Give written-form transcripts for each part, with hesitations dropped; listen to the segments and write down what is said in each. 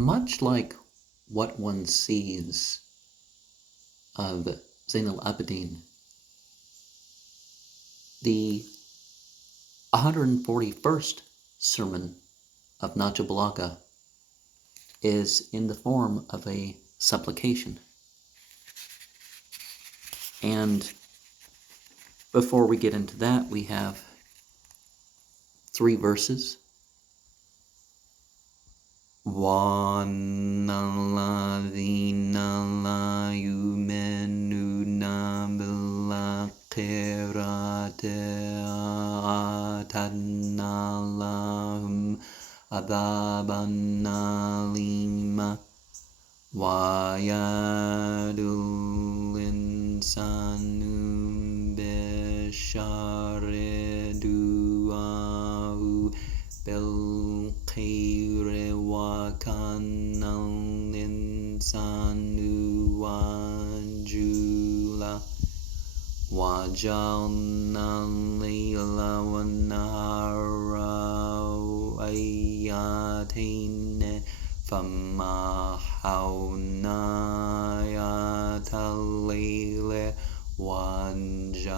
much like what one sees of Zain al-Abidin, the 141st sermon of Nahjul Balagah is in the form of a supplication. And before we get into that, we have 3 verses. وَالَّذِينَ لَا يُؤْمِنُونَ بِالْآخِرَةِ أَعْتَدْنَا لَهُمْ عَذَابًا أَلِيمًا وَيَدْعُو الْإِنسَانُ بِالشَّرِّ دُعَاءَهُ بِالْخَيْرِ وَكَانَ الْإِنسَانُ عَجُولًا وَجَعَلْنَا اللَّيْلَ وَالنَّهَارَ آيَاتَيْنِ فَمَحَوْنَا آيَاتَ اللَّيْلِ وَجَعَلْنَا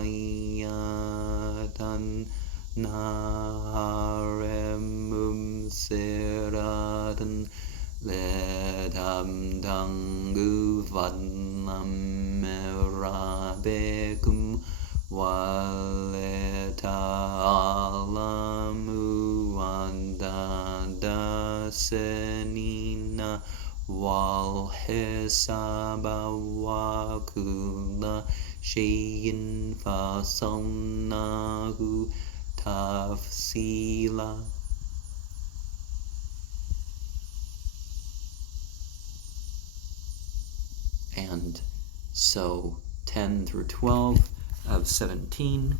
آيَاتَ النَّهَارِ مُبْصِرَةً لِتَبْتَغُوا فَضْلًا مِّن رَّبِّكُمْ وَلِتَعْلَمُوا عَدَدَ السِّنِينَ وَالْحِسَابَ وَكُلَّ شَيْءٍ فَصَّلْنَاهُ تَفْصِيلًا. And so 10 through 12 of 17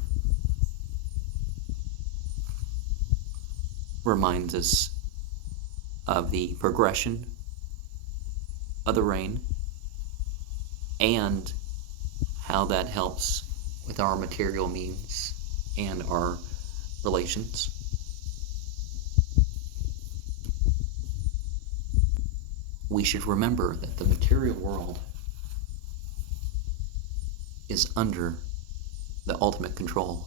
reminds us of the progression of the rain and how that helps with our material means and our relations. We should remember that the material world is under the ultimate control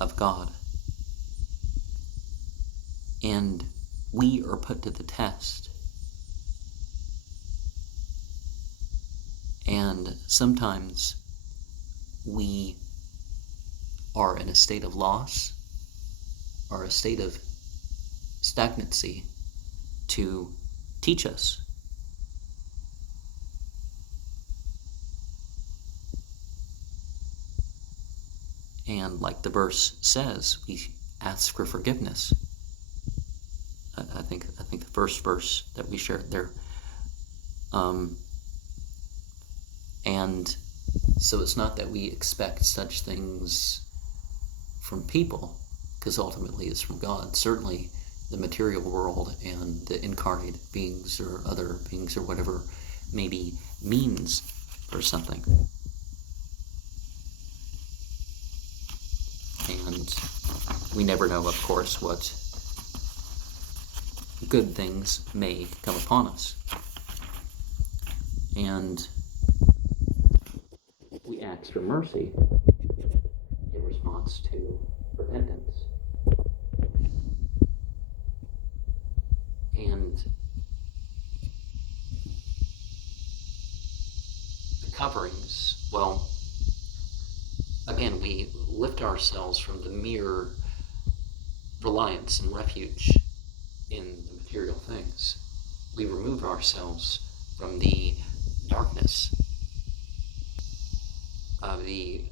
of God. And we are put to the test. And sometimes we are in a state of loss or a state of stagnancy to teach us. And like the verse says, we ask for forgiveness. I think the first verse that we shared there. And so it's not that we expect such things from people, because ultimately it's from God. Certainly the material world and the incarnate beings or other beings or whatever maybe means for something. And we never know, of course, what good things may come upon us. And we ask for mercy in response to repentance. And the coverings, well, again, we lift ourselves from the mere reliance and refuge in the material things. We remove ourselves from the darkness of the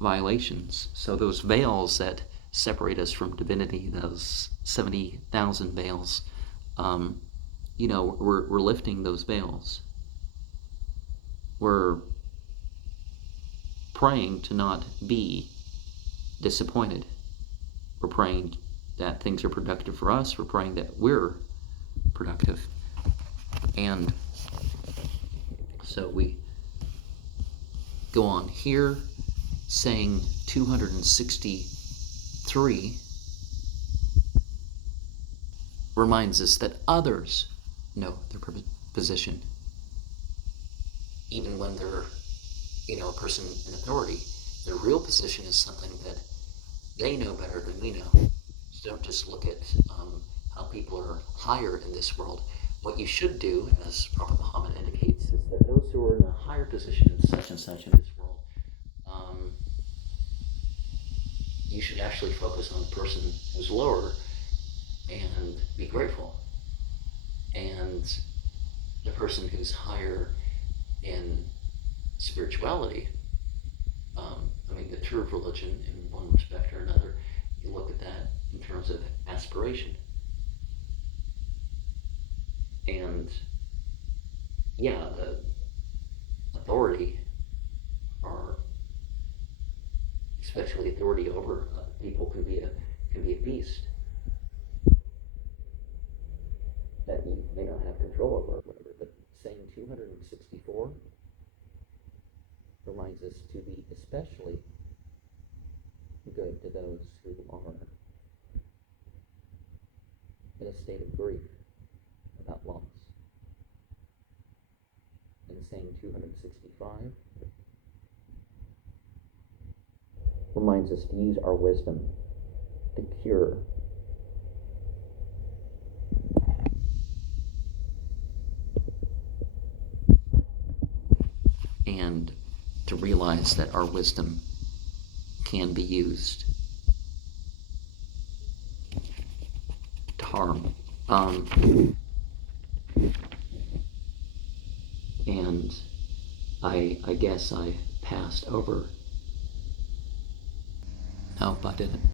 violations. So those veils that separate us from divinity, those 70,000 veils, we're lifting those veils. We're praying to not be disappointed. We're praying that things are productive for us. We're praying that we're productive. And so we go on here saying 263 reminds us that others know their position, even when they're, a person in authority. Their real position is something that they know better than we know. So don't just look at how people are higher in this world. What you should do, as Prophet Muhammad indicates, is that those who are in a higher position in such and such in this world, you should actually focus on the person who's lower and be grateful. And the person who's higher in spirituality, the true religion in one respect or another, you look at that in terms of aspiration. And yeah, the authority, or especially authority over people, can be a beast that you may not have control over or whatever. But saying 264 reminds us to be especially good to those who are in a state of grief about loss. And saying 265 reminds us to use our wisdom to cure and to realize that our wisdom can be used to harm. And I guess I passed over. Nope, I didn't.